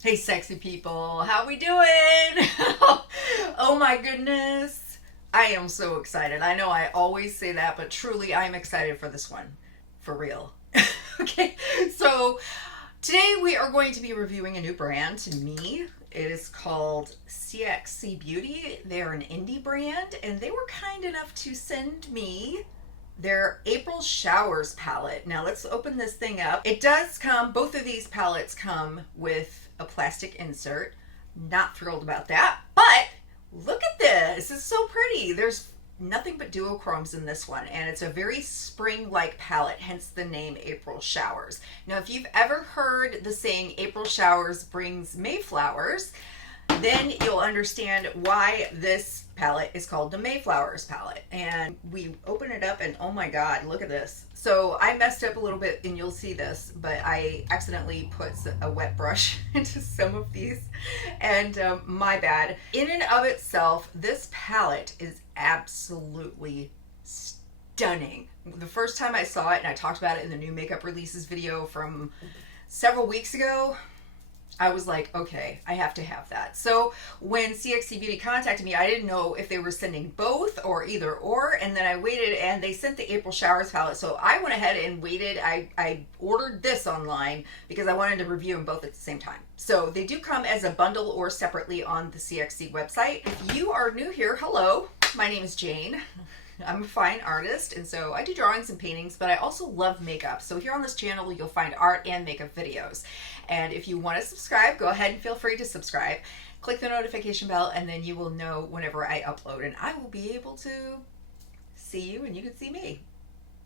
Hey sexy people, how we doing? Oh my goodness. I am so excited. I know I always say that, but truly I'm excited for this one. For real. Okay, so today we are going to be reviewing a new brand to me. It is called CXC Beauty. They're an indie brand and they were kind enough to send me their April Showers palette. Now let's open this thing up. It does come, both of these palettes come with a plastic insert. Not thrilled about that, but look at this. It's so pretty. There's nothing but duochromes in this one, and it's a very spring-like palette, hence the name April Showers. Now, if you've ever heard the saying April showers brings Mayflowers, then you'll understand why this palette is called the Mayflowers palette. And we open it up and oh my god, look at this. So I messed up a little bit and you'll see this, but I accidentally put a wet brush into some of these and my bad. In and of itself, this palette is absolutely stunning. The first time I saw it, and I talked about it in the new makeup releases video from several weeks ago, I was like, okay, I have to have that. So when CXC Beauty contacted me, I didn't know if they were sending both or either or, and then I waited and they sent the April Showers palette. So I went ahead and waited. I ordered this online because I wanted to review them both at the same time. So they do come as a bundle or separately on the CXC website. If you are new here, hello, my name is Jane. I'm a fine artist, and so I do drawings and paintings, but I also love makeup. So here on this channel, you'll find art and makeup videos. And if you want to subscribe, go ahead and feel free to subscribe. Click the notification bell, and then you will know whenever I upload, and I will be able to see you, and you can see me.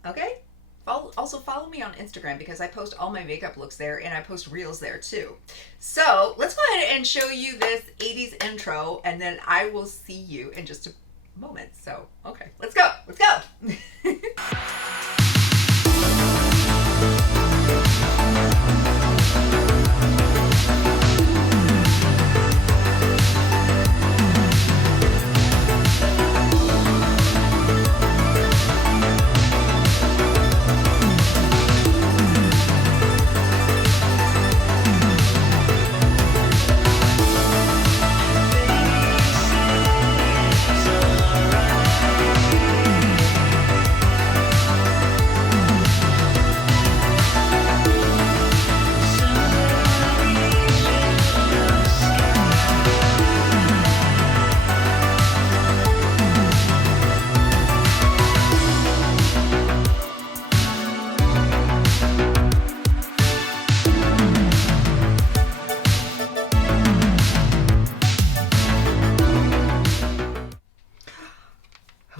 Okay? Also follow me on Instagram because I post all my makeup looks there, and I post reels there too. So let's go ahead and show you this 80s intro, and then I will see you in just a moment. So, okay, let's go. Let's go.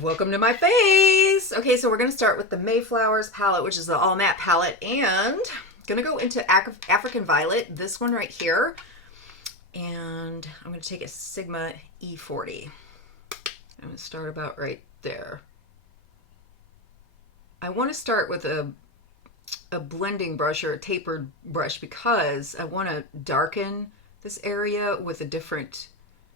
Welcome to my face. Okay, so we're going to start with the Mayflowers palette, which is the all matte palette, and I'm going to go into African Violet, this one right here, and I'm going to take a Sigma E40. I'm going to start about right there. I want to start with a blending brush or a tapered brush because I want to darken this area with a different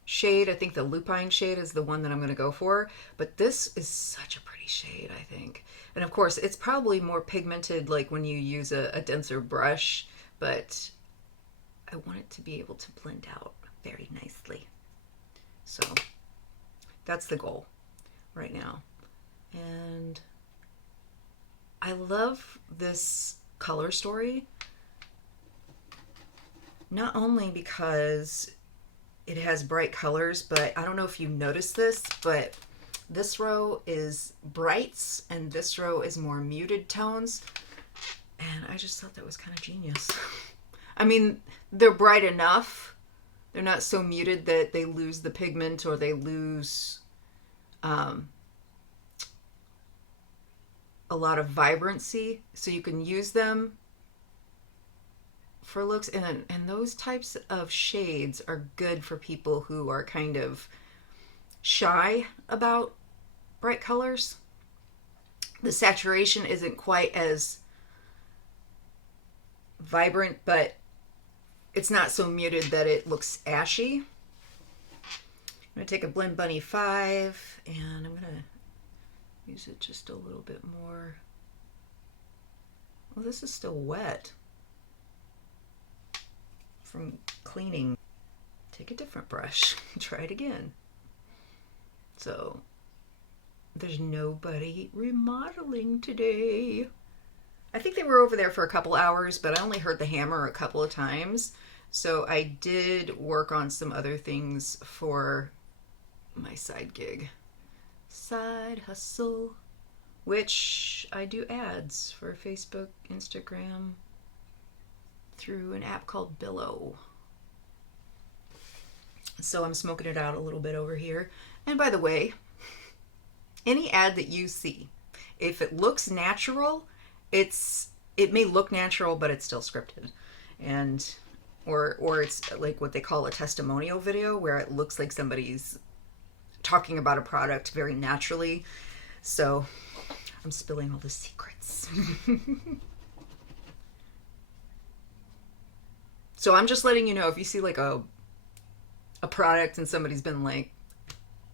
shade. I think the Lupine shade is the one that I'm going to go for, but this is such a pretty shade, I think. And of course, it's probably more pigmented like when you use a denser brush, but I want it to be able to blend out very nicely. So that's the goal right now. And I love this color story, not only because it has bright colors, but I don't know if you noticed this, but this row is brights and this row is more muted tones. And I just thought that was kind of genius. I mean, they're bright enough. They're not so muted that they lose the pigment or they lose a lot of vibrancy. So you can use them for looks, and those types of shades are good for people who are kind of shy about bright colors. The saturation isn't quite as vibrant, but it's not so muted that it looks ashy. I'm going to take a Blend Bunny 5 and I'm going to use it just a little bit more. Well, this is still wet from cleaning. Take a different brush. Try it again. So there's nobody remodeling today. I think they were over there for a couple hours, but I only heard the hammer a couple of times. So I did work on some other things for my side gig. Side hustle, which I do ads for Facebook, Instagram, through an app called Billow. So I'm smoking it out a little bit over here. And by the way, any ad that you see, if it looks natural, it may look natural, but it's still scripted. And or it's like what they call a testimonial video, where it looks like somebody's talking about a product very naturally. So I'm spilling all the secrets. So I'm just letting you know, if you see like a product and somebody's been like,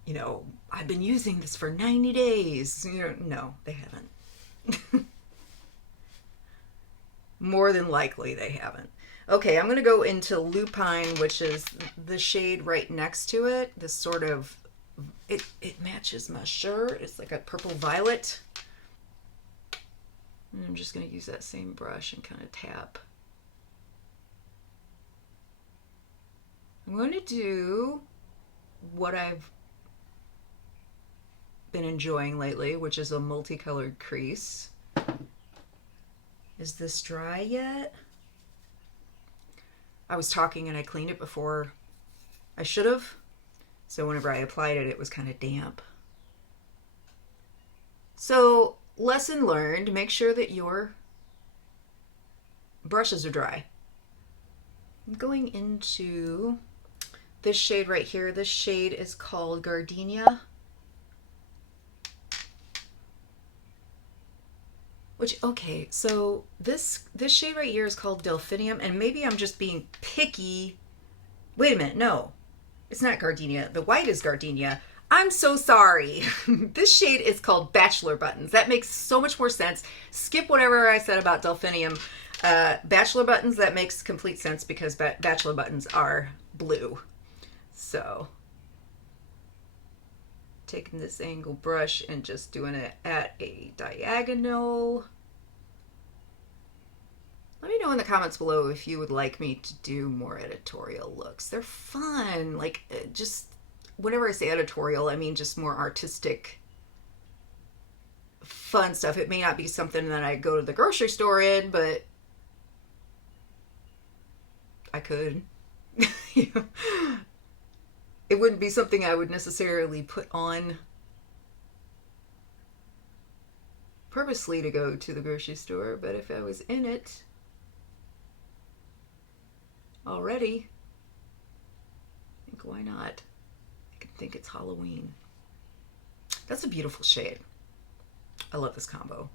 you know, I've been using this for 90 days. You know, no, they haven't. More than likely they haven't. Okay, I'm going to go into Lupine, which is the shade right next to it. This sort of, it matches my shirt. It's like a purple violet. And I'm just going to use that same brush and kind of tap. I'm going to do what I've been enjoying lately, which is a multicolored crease. Is this dry yet? I was talking and I cleaned it before I should have. So whenever I applied it, it was kind of damp. So lesson learned, make sure that your brushes are dry. I'm going into this shade right here. This shade is called Gardenia. Which, okay, so this shade right here is called Delphinium, and maybe I'm just being picky. Wait a minute, no, it's not Gardenia. The white is Gardenia. I'm so sorry. This shade is called Bachelor Buttons. That makes so much more sense. Skip whatever I said about Delphinium. Bachelor Buttons, that makes complete sense because Bachelor Buttons are blue. So taking this angle brush and just doing it at a diagonal. Let me know in the comments below if you would like me to do more editorial looks. They're fun. Like, just whenever I say editorial, I mean just more artistic, fun stuff. It may not be something that I go to the grocery store in, but I could. You know? It wouldn't be something I would necessarily put on purposely to go to the grocery store, but if I was in it already, I think why not? I can think it's Halloween. That's a beautiful shade. I love this combo.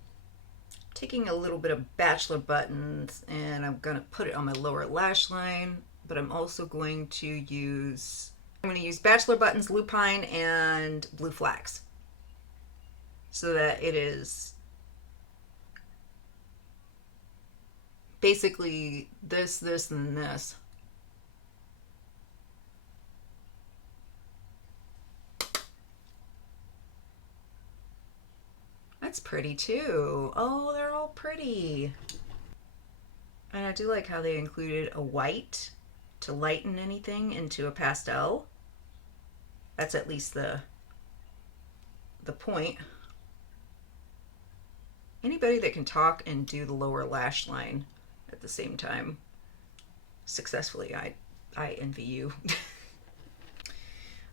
Taking a little bit of Bachelor Buttons and I'm gonna put it on my lower lash line, but I'm also going to use Bachelor Buttons, Lupine, and Blue Flax, so that it is basically this, and this. That's pretty too. Oh, they're all pretty. And I do like how they included a white to lighten anything into a pastel. That's at least the point. Anybody that can talk and do the lower lash line at the same time successfully, I envy you.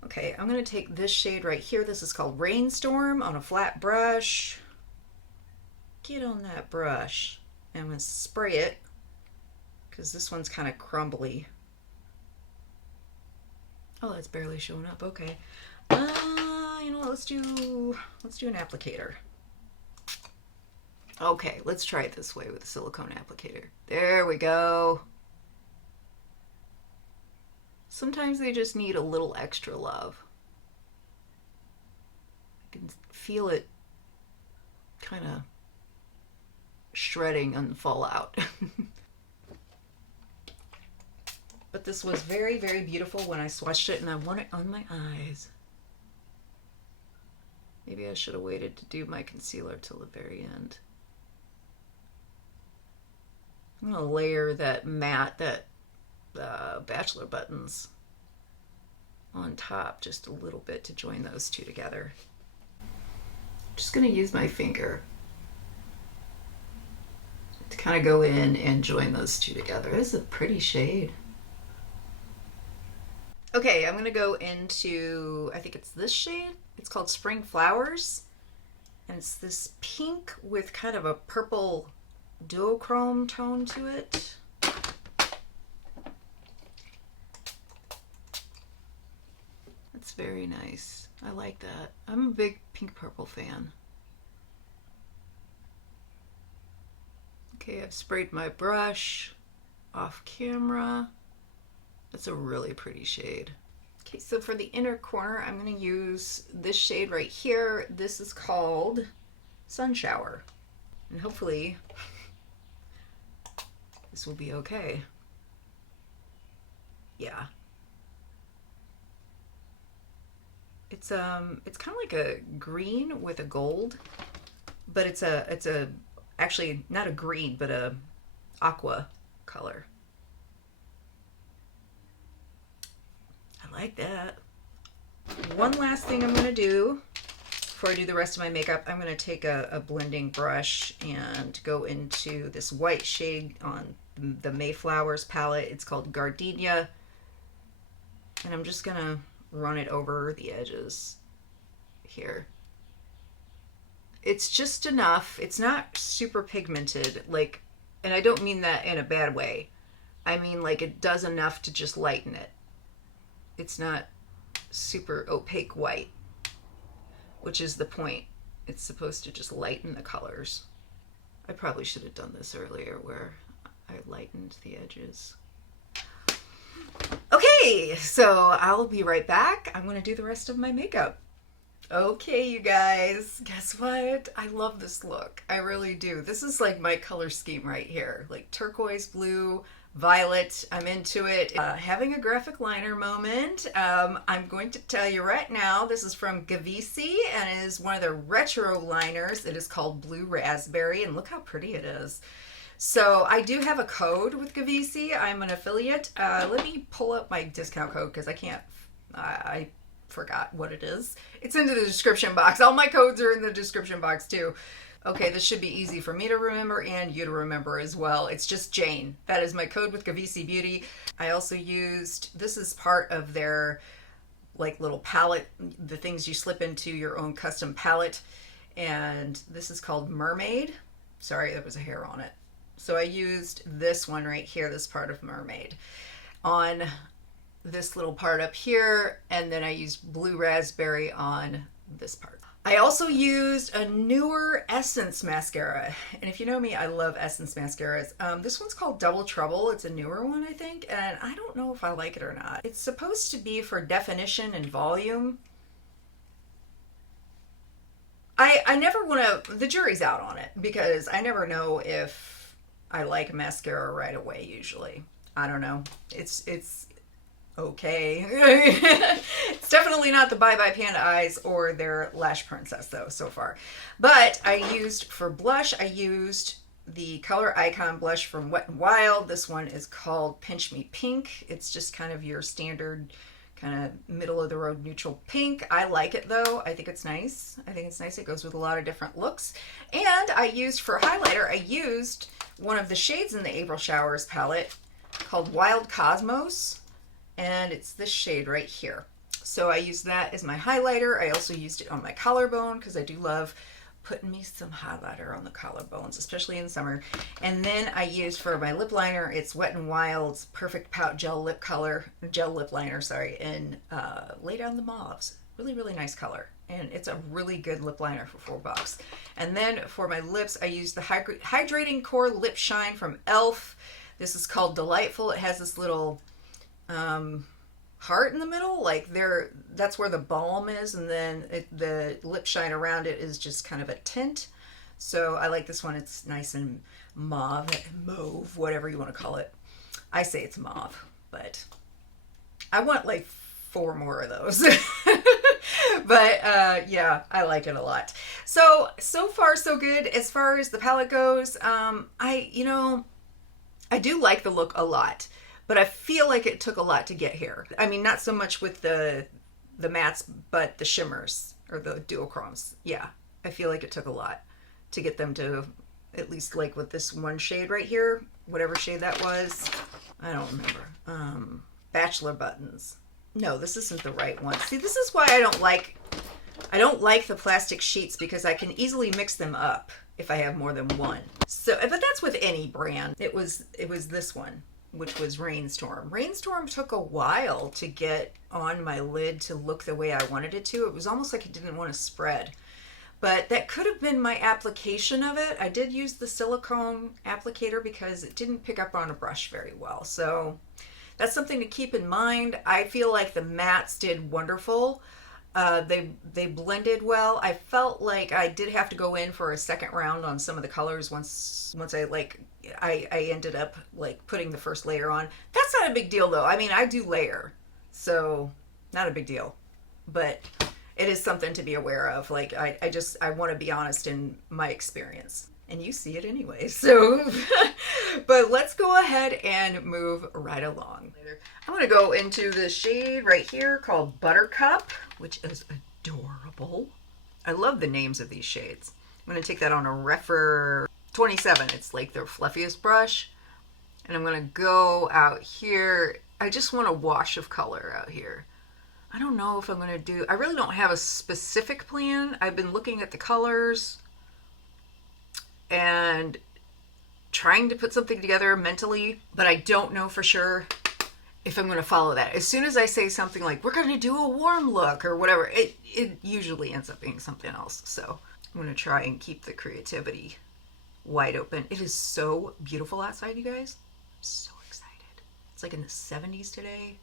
Okay, I'm going to take this shade right here. This is called Rainstorm on a flat brush. Get on that brush. And I'm going to spray it because this one's kind of crumbly. Oh, that's barely showing up. Okay. You know what? Let's do an applicator. Okay, let's try it this way with a silicone applicator. There we go. Sometimes they just need a little extra love. I can feel it kind of shredding on the fallout. But this was very, very beautiful when I swatched it, and I want it on my eyes. Maybe I should have waited to do my concealer till the very end. I'm going to layer that matte, that Bachelor Buttons on top just a little bit to join those two together. I'm just going to use my finger to kind of go in and join those two together. This is a pretty shade. Okay, I'm going to go into, I think it's this shade. It's called Spring Flowers. And it's this pink with kind of a purple duochrome tone to it. That's very nice. I like that. I'm a big pink purple fan. Okay, I've sprayed my brush off camera. That's a really pretty shade. Okay, so for the inner corner, I'm going to use this shade right here. This is called Sun Shower. And hopefully this will be okay. Yeah. It's kind of like a green with a gold, but it's a actually not a green, but a aqua color. I like that. One last thing I'm going to do before I do the rest of my makeup, I'm going to take a blending brush and go into this white shade on the Mayflowers palette. It's called Gardenia. And I'm just going to run it over the edges here. It's just enough. It's not super pigmented, like, and I don't mean that in a bad way. I mean like it does enough to just lighten it. It's not super opaque white, which is the point. It's supposed to just lighten the colors. I probably should have done this earlier where I lightened the edges. Okay, so I'll be right back. I'm going to do the rest of my makeup. Okay, you guys, guess what? I love this look. I really do. This is like my color scheme right here. Like turquoise, blue, violet. I'm into it. Having a graphic liner moment. I'm going to tell you right now, this is from Gavisi and it is one of their retro liners. It is called Blue Raspberry, and look how pretty it is. So I do have a code with Gavisi. I'm an affiliate. Let me pull up my discount code because I can't, I forgot what it is. It's in the description box. All my codes are in the description box too. Okay, this should be easy for me to remember and you to remember as well. It's just Jane. That is my code with CXC Beauty. I also used, this is part of their like little palette, the things you slip into your own custom palette. And this is called Mermaid. Sorry, there was a hair on it. So I used this one right here, this part of Mermaid, on this little part up here, and then I used Blue Raspberry on this part. I also used a newer Essence mascara, and if you know me, I love Essence mascaras. This one's called Double Trouble. It's a newer one, I think, and I don't know if I like it or not. It's supposed to be for definition and volume. I never want to, the jury's out on it, because I never know if I like mascara right away usually. I don't know. It's okay. It's definitely not the Bye Bye Panda Eyes or their Lash Princess though so far. But I used, for blush, I used the Color Icon blush from Wet n Wild. This one is called Pinch Me Pink. It's just kind of your standard kind of middle of the road neutral pink. I like it though. I think it's nice. I think it's nice. It goes with a lot of different looks. And I used, for highlighter, I used one of the shades in the April Showers palette called Wild Cosmos, and it's this shade right here. So I used that as my highlighter. I also used it on my collarbone because I do love putting me some highlighter on the collarbones, especially in summer. And then I used for my lip liner, it's Wet n Wild's Perfect Pout Gel Lip Liner, sorry, in Lay Down the Mauves. Really, really nice color. And it's a really good lip liner for $4. And then for my lips, I used the Hydrating Core Lip Shine from e.l.f. This is called Delightful. It has this little heart in the middle, like that's where the balm is, and then the lip shine around it is just kind of a tint. So I like this one. It's nice and mauve, whatever you want to call it. I say it's mauve, but I want like 4 more of those. But yeah, I like it a lot. So far so good as far as the palette goes. I do like the look a lot, but I feel like it took a lot to get here. I mean, not so much with the mattes, but the shimmers or the duochromes. Yeah, I feel like it took a lot to get them to, at least like with this one shade right here, whatever shade that was. I don't remember. Bachelor Buttons. No, this isn't the right one. See, this is why I don't like the plastic sheets, because I can easily mix them up if I have more than one. So, but that's with any brand. It was this one, which was Rainstorm. Rainstorm took a while to get on my lid to look the way I wanted it to. It was almost like it didn't want to spread. But that could have been my application of it. I did use the silicone applicator because it didn't pick up on a brush very well. So that's something to keep in mind. I feel like the mattes did wonderful. They blended well. I felt like I did have to go in for a second round on some of the colors once I ended up like putting the first layer on. That's not a big deal though. I mean, I do layer, so not a big deal, but it is something to be aware of. Like I want to be honest in my experience, and you see it anyway. So, but let's go ahead and move right along. I'm going to go into the shade right here called Buttercup, which is adorable. I love the names of these shades. I'm going to take that on a Refer 27. It's like their fluffiest brush. And I'm going to go out here. I just want a wash of color out here. I don't know if I'm going to do, I really don't have a specific plan. I've been looking at the colors and trying to put something together mentally, but I don't know for sure if I'm going to follow that. As soon as I say something like, we're going to do a warm look or whatever, it usually ends up being something else. So I'm going to try and keep the creativity wide open. It is so beautiful outside, you guys. I'm so excited. It's like in the 70s today.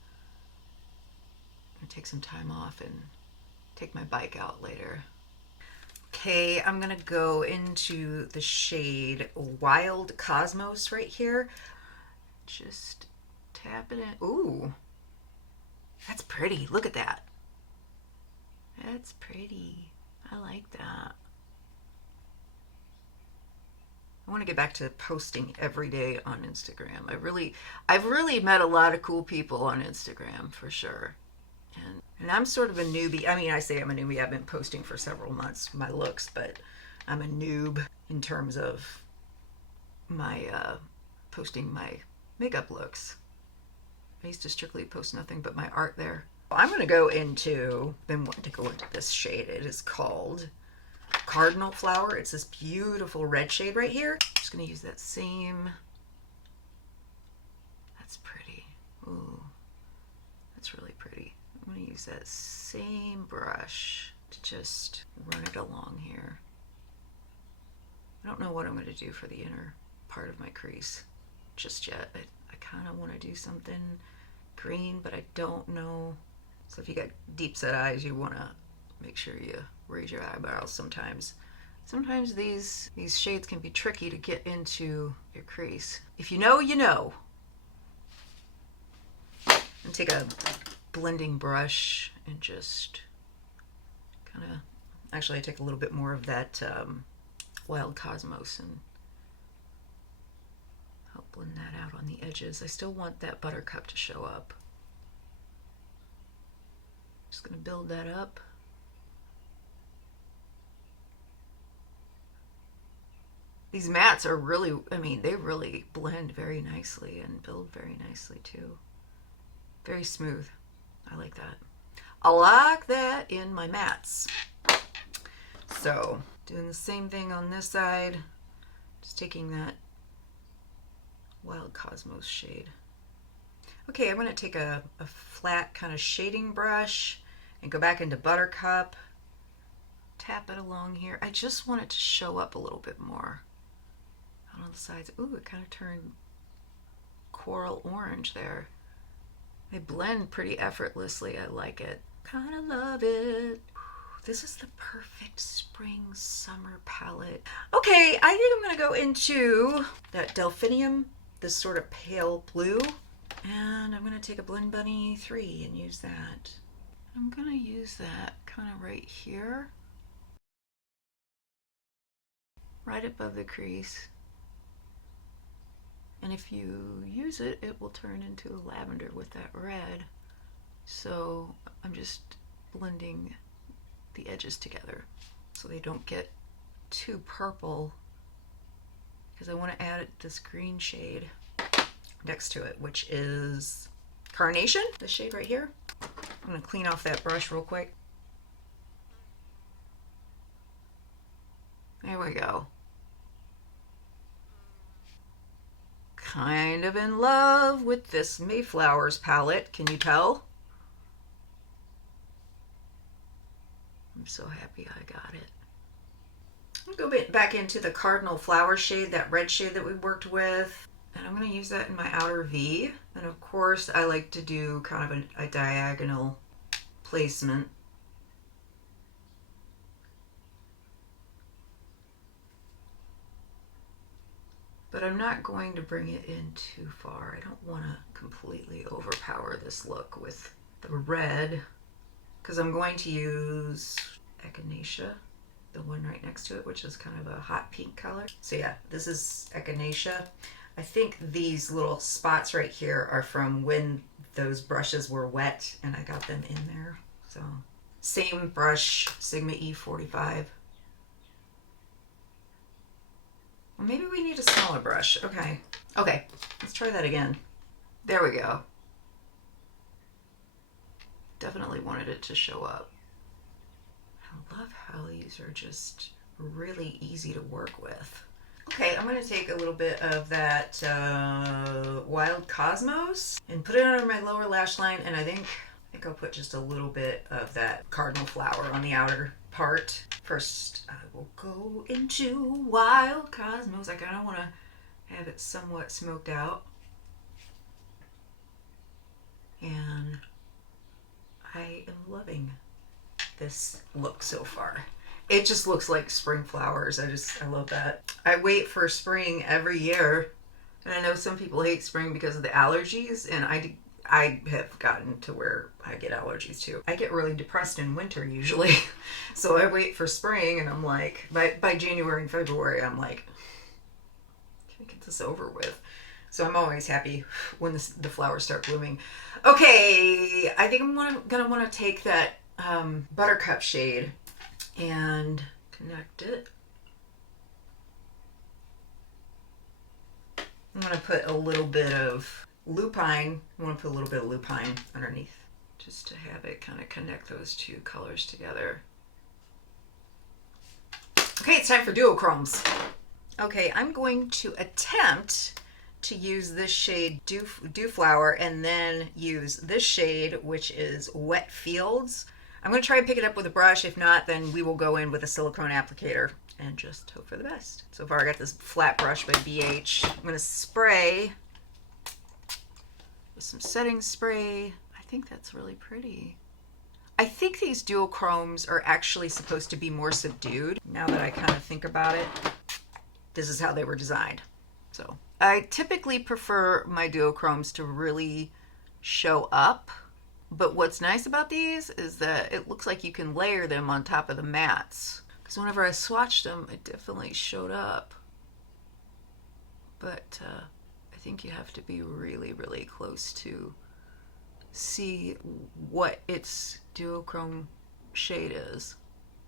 I'm going to take some time off and take my bike out later. Okay, I'm going to go into the shade Wild Cosmos right here. Just tapping it. Ooh, that's pretty. Look at that. That's pretty. I like that. I want to get back to posting every day on Instagram. I've really met a lot of cool people on Instagram for sure. And I'm sort of a newbie. I mean, I say I'm a newbie. I've been posting for several months, my looks, but I'm a noob in terms of my posting my makeup looks. I used to strictly post nothing but my art there. I'm going to go into, been wanting to go into this shade. It is called Cardinal Flower. It's this beautiful red shade right here. I'm just going to use that same, that's pretty. Ooh, that's really pretty. I'm going to use that same brush to just run it along here. I don't know what I'm going to do for the inner part of my crease just yet. I kind of want to do something green, but I don't know. So if you got deep set eyes, you want to make sure you raise your eyebrows sometimes. Sometimes these shades can be tricky to get into your crease. If you know, you know. And take a blending brush and just kind of, actually I take a little bit more of that Wild Cosmos and help blend that out on the edges. I still want that Buttercup to show up. Just going to build that up. These mattes are really, I mean, they really blend very nicely and build very nicely too. Very smooth. I like that. I like that in my mattes. So, doing the same thing on this side. Just taking that Wild Cosmos shade. Okay, I'm going to take a flat kind of shading brush and go back into Buttercup. Tap it along here. I just want it to show up a little bit more on the sides. Ooh, it kind of turned coral orange there. They blend pretty effortlessly. I like it. Kind of love it. This is the perfect spring summer palette. Okay, I think I'm going to go into that Delphinium, this sort of pale blue. And I'm going to take a Blend Bunny 3 and use that. I'm going to use that kind of right here, right above the crease. And if you use it, it will turn into a lavender with that red. So I'm just blending the edges together so they don't get too purple, because I want to add this green shade next to it, which is Carnation, this shade right here. I'm going to clean off that brush real quick. There we go. Kind of in love with this Mayflowers palette, can you tell? I'm so happy I got it. I'll go back into the Cardinal Flower shade, that red shade that we worked with. And I'm going to use that in my outer V. And of course, I like to do kind of a diagonal placement. But I'm not going to bring it in too far. I don't want to completely overpower this look with the red, because I'm going to use Echinacea, the one right next to it, which is kind of a hot pink color. So yeah, this is Echinacea. I think these little spots right here are from when those brushes were wet and I got them in there. So same brush, Sigma E45. Well, maybe we need a smaller brush. Okay, let's try that again. There we go. Definitely wanted it to show up. I love how these are just really easy to work with. Okay, I'm going to take a little bit of that Wild Cosmos and put it under my lower lash line, and I think I'll put just a little bit of that Cardinal Flower on the outer part. First, I will go into Wild Cosmos. I kind of want to have it somewhat smoked out. And I am loving this look so far. It just looks like spring flowers. I love that. I wait for spring every year. And I know some people hate spring because of the allergies, and I have gotten to where I get allergies too. I get really depressed in winter usually. So I wait for spring, and I'm like, by January and February, I'm like, can I get this over with? So I'm always happy when the flowers start blooming. Okay, I think I'm gonna want to take that Buttercup shade and connect it. I'm gonna put a little bit of Lupine. I want to put a little bit of Lupine underneath, just to have it kind of connect those two colors together. Okay, it's time for Duochromes. Okay, I'm going to attempt to use this shade Dew Flower, and then use this shade, which is Wet Fields. I'm going to try and pick it up with a brush. If not, then we will go in with a silicone applicator and just hope for the best. So far I got this flat brush by BH. I'm going to spray with some setting spray. I think that's really pretty. I think these duochromes are actually supposed to be more subdued. Now that I kind of think about it, this is how they were designed. So I typically prefer my duochromes to really show up. But what's nice about these is that it looks like you can layer them on top of the mattes. Because whenever I swatched them, it definitely showed up. But I think you have to be really, really close to see what its duochrome shade is.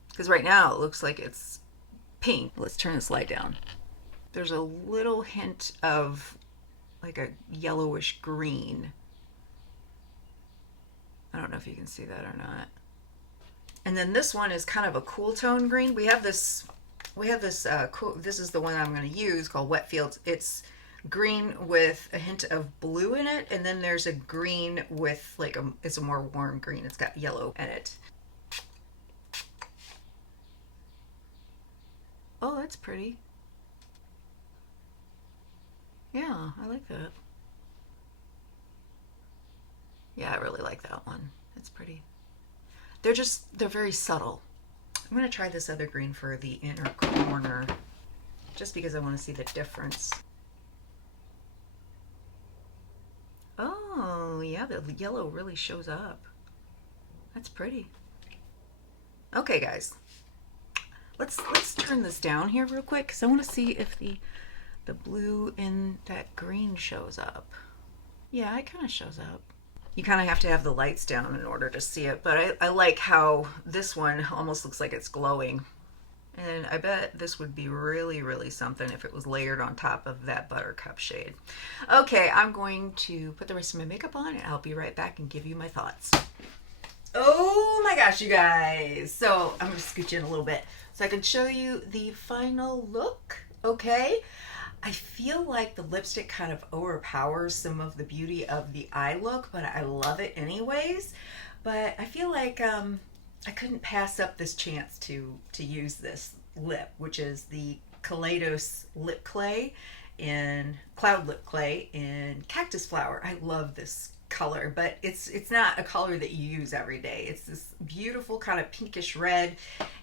Because right now it looks like it's pink. Let's turn this light down. There's a little hint of like a yellowish green. I don't know if you can see that or not. And then this one is kind of a cool tone green. We have this cool, this is the one I'm going to use, called Wet Fields. It's green with a hint of blue in it, and then there's a green with like it's a more warm green. It's got yellow in it. Oh, that's pretty. Yeah, I like that. Yeah, I really like that one. It's pretty. They're very subtle. I'm going to try this other green for the inner corner, just because I want to see the difference. Oh, yeah, the yellow really shows up. That's pretty. Okay, guys. Let's turn this down here real quick because I want to see if the blue in that green shows up. Yeah, it kind of shows up. You kind of have to have the lights down in order to see it, but I like how this one almost looks like it's glowing. And I bet this would be really, really something if it was layered on top of that buttercup shade. Okay, I'm going to put the rest of my makeup on and I'll be right back and give you my thoughts. Oh my gosh, you guys. So I'm going to scooch in a little bit so I can show you the final look, okay? I feel like the lipstick kind of overpowers some of the beauty of the eye look, but I love it anyways. But I feel like I couldn't pass up this chance to use this lip, which is the Kaleidos lip clay in Cloud Lip Clay in Cactus Flower. I love this color, but it's not a color that you use every day. It's this beautiful kind of pinkish red,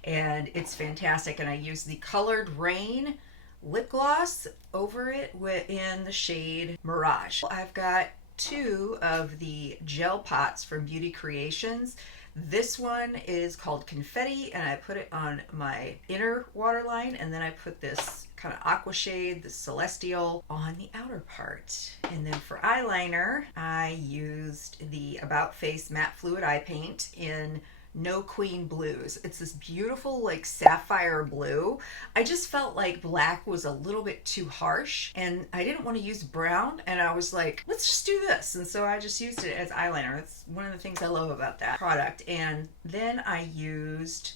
and it's fantastic. And I use the Colored Rain lip gloss over it in the shade Mirage. I've got two of the gel pots from Beauty Creations. This one is called Confetti, and I put it on my inner waterline, and then I put this kind of aqua shade, the Celestial, on the outer part. And then for eyeliner, I used the About Face Matte Fluid Eye Paint in No Queen Blues. It's this beautiful like sapphire blue. I just felt like black was a little bit too harsh and I didn't want to use brown, and I was like, let's just do this. And so I just used it as eyeliner. That's one of the things I love about that product. And then I used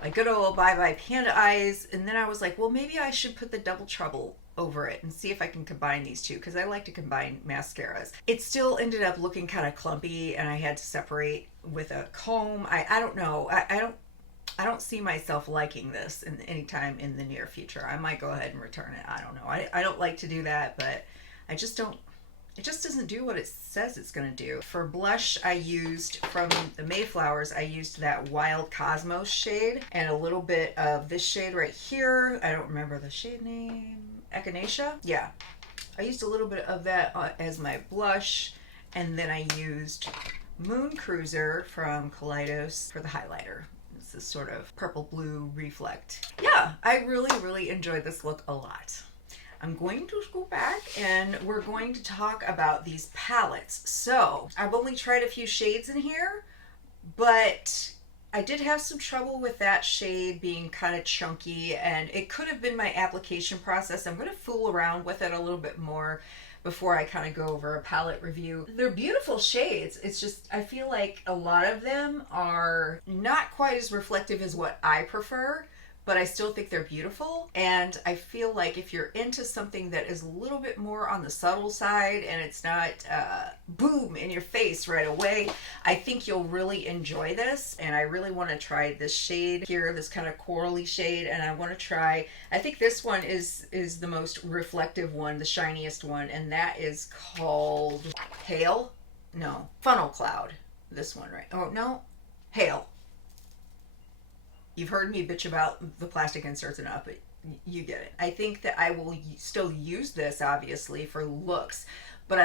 my good old Bye Bye Panda Eyes, and then I was like, well, maybe I should put the Double Trouble over it and see if I can combine these two, because I like to combine mascaras. It still ended up looking kind of clumpy and I had to separate with a comb. I don't know. I don't see myself liking this in any time in the near future. I might go ahead and return it. I don't know. I don't like to do that, but I just don't. It just doesn't do what it says it's going to do. For blush, I used from the Mayflowers, I used that Wild Cosmos shade and a little bit of this shade right here. I don't remember the shade name. Echinacea? Yeah. I used a little bit of that as my blush, and then I used Moon Cruiser from Kaleidos for the highlighter. It's this sort of purple blue reflect. Yeah, I really, really enjoyed this look a lot. I'm going to go back and we're going to talk about these palettes. So I've only tried a few shades in here, but I did have some trouble with that shade being kind of chunky, and it could have been my application process. I'm going to fool around with it a little bit more before I kind of go over a palette review. They're beautiful shades. It's just, I feel like a lot of them are not quite as reflective as what I prefer, but I still think they're beautiful. And I feel like if you're into something that is a little bit more on the subtle side and it's not boom in your face right away, I think you'll really enjoy this. And I really want to try this shade here, this kind of corally shade. And I want to try, I think this one is the most reflective one, the shiniest one. And that is called Hail? No, Funnel Cloud. This one, right? Oh, no, Hail. You've heard me bitch about the plastic inserts enough, but you get it. I think that I will still use this, obviously, for looks. But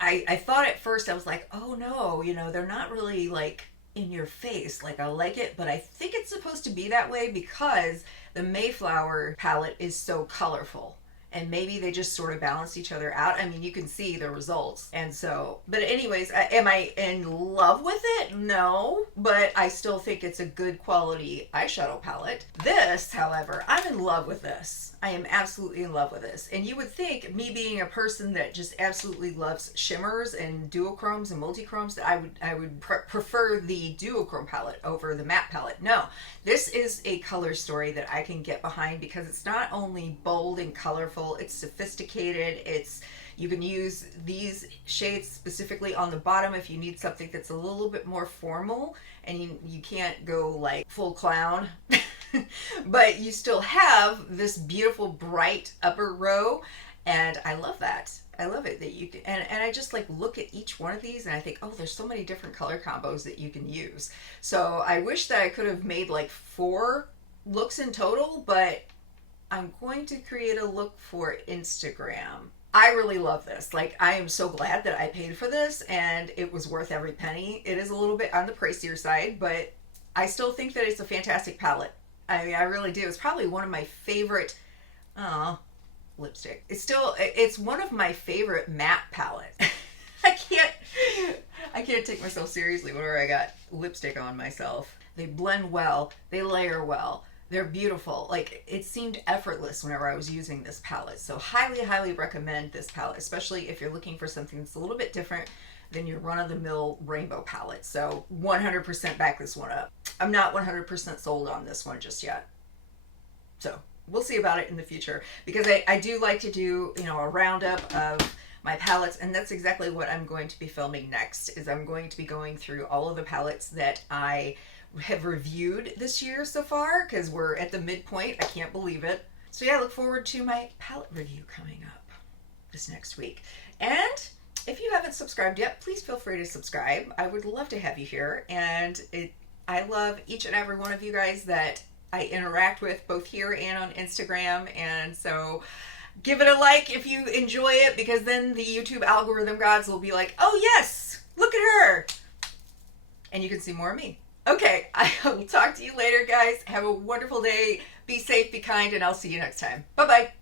I thought at first, I was like, oh no, you know, they're not really like in your face. Like, I like it, but I think it's supposed to be that way because the Mayflower palette is so colorful. And maybe they just sort of balance each other out. I mean, you can see the results. And so, but anyways, am I in love with it? No, but I still think it's a good quality eyeshadow palette. This, however, I'm in love with this. I am absolutely in love with this. And you would think, me being a person that just absolutely loves shimmers and duochromes and multichromes, that I would prefer the duochrome palette over the matte palette. No, this is a color story that I can get behind because it's not only bold and colorful, it's sophisticated. You can use these shades specifically on the bottom if you need something that's a little bit more formal and you can't go like full clown. But you still have this beautiful bright upper row, and I love that. I love it that you can, and I just like look at each one of these and I think, oh, there's so many different color combos that you can use. So I wish that I could have made like 4 looks in total, but I'm going to create a look for Instagram. I really love this. Like, I am so glad that I paid for this, and it was worth every penny. It is a little bit on the pricier side, but I still think that it's a fantastic palette. I mean, I really do. It's probably one of my favorite lipstick. It's one of my favorite matte palettes. I can't take myself seriously whenever I got lipstick on myself. They blend well, they layer well, they're beautiful. Like, it seemed effortless whenever I was using this palette. So highly, highly recommend this palette, especially if you're looking for something that's a little bit different than your run-of-the-mill rainbow palette. So 100% back this one up. I'm not 100% sold on this one just yet. So we'll see about it in the future, because I do like to do, you know, a roundup of my palettes, and that's exactly what I'm going to be filming next. Is I'm going to be going through all of the palettes that I have reviewed this year so far, because we're at the midpoint. I can't believe it. So yeah, I look forward to my palette review coming up this next week. And if you haven't subscribed yet, please feel free to subscribe. I would love to have you here, and I love each and every one of you guys that I interact with both here and on Instagram. And so give it a like if you enjoy it, because then the YouTube algorithm gods will be like, oh yes, look at her, and you can see more of me. Okay, I will talk to you later, guys. Have a wonderful day. Be safe, be kind, and I'll see you next time. Bye-bye.